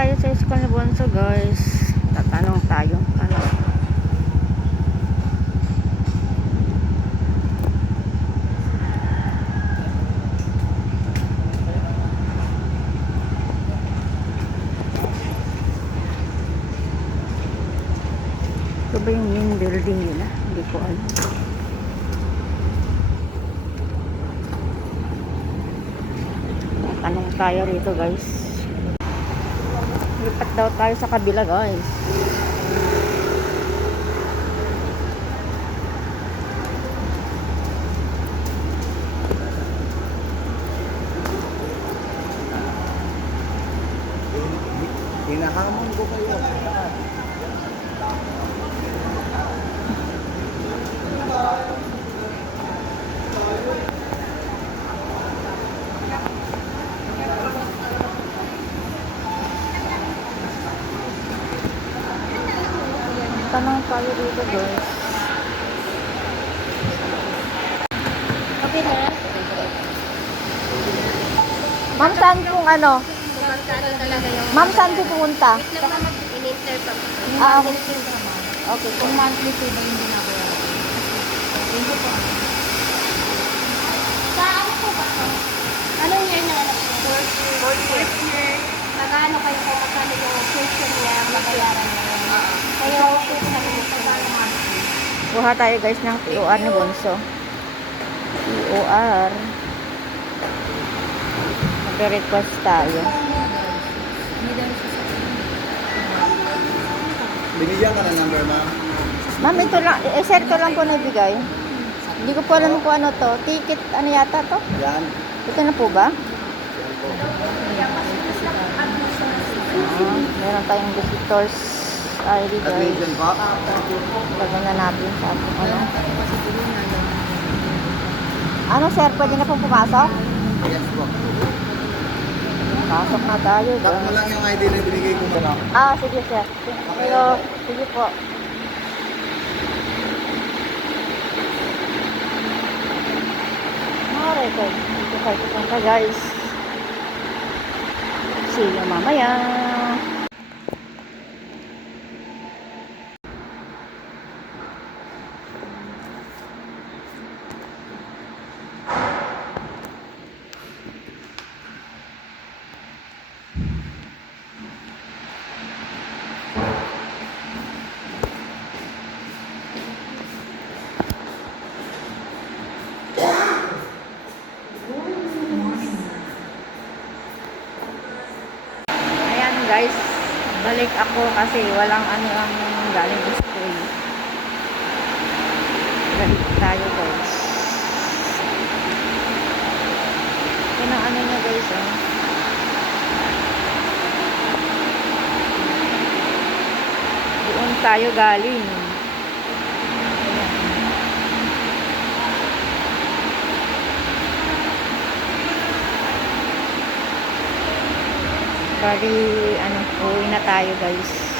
tayo sa school ni Bonso guys. Tatanong tayo. Ano? Ito ba yung main building nila? Hindi ko alam. Tanong tayo rito guys. Lipat daw tayo sa kabila guys. Hinahamon ko kayo. Tanong tayo rito guys. Okay na. Ma'am, saan kung ano? Ma'am, saan po lang pa. Ah, okay. Okay. Kung monthly po ba yung binabayaran? Thank you po. Sa ano po ba to? Anong year na anak niya? Fourth year. Fourth year. Nagano kayo kung magkano yung tuition niya, mabayaran niya. Kaya po sa monthly. Kuha tayo guys ng TOR ni Bonso. TOR. Mag-request tayo. Binigyan ka ng number, ma'am. Ma'am, ito lang, eh, sir, ito lang po nabigay. Hindi ko po alam kung ano to. Ticket, ano yata to? Yan. Ito na po ba? Yan po. Ah, meron tayong visitors ID guys. Lagyan na natin sa ating ano. Ano sir, pwede na pong pumasok? Yes po. Pasok na tayo. Cut mo lang yung ID na binigay ko muna. Ah, sige sir. Pero, sige po. Mga record. Dito tayo guys. See you mamaya. Ayan guys, balik ako kasi walang ano ang galing school. Balik tayo guys. Yan ang ano niya guys oh. Doon tayo galing. Bali, ano, uwi na tayo guys.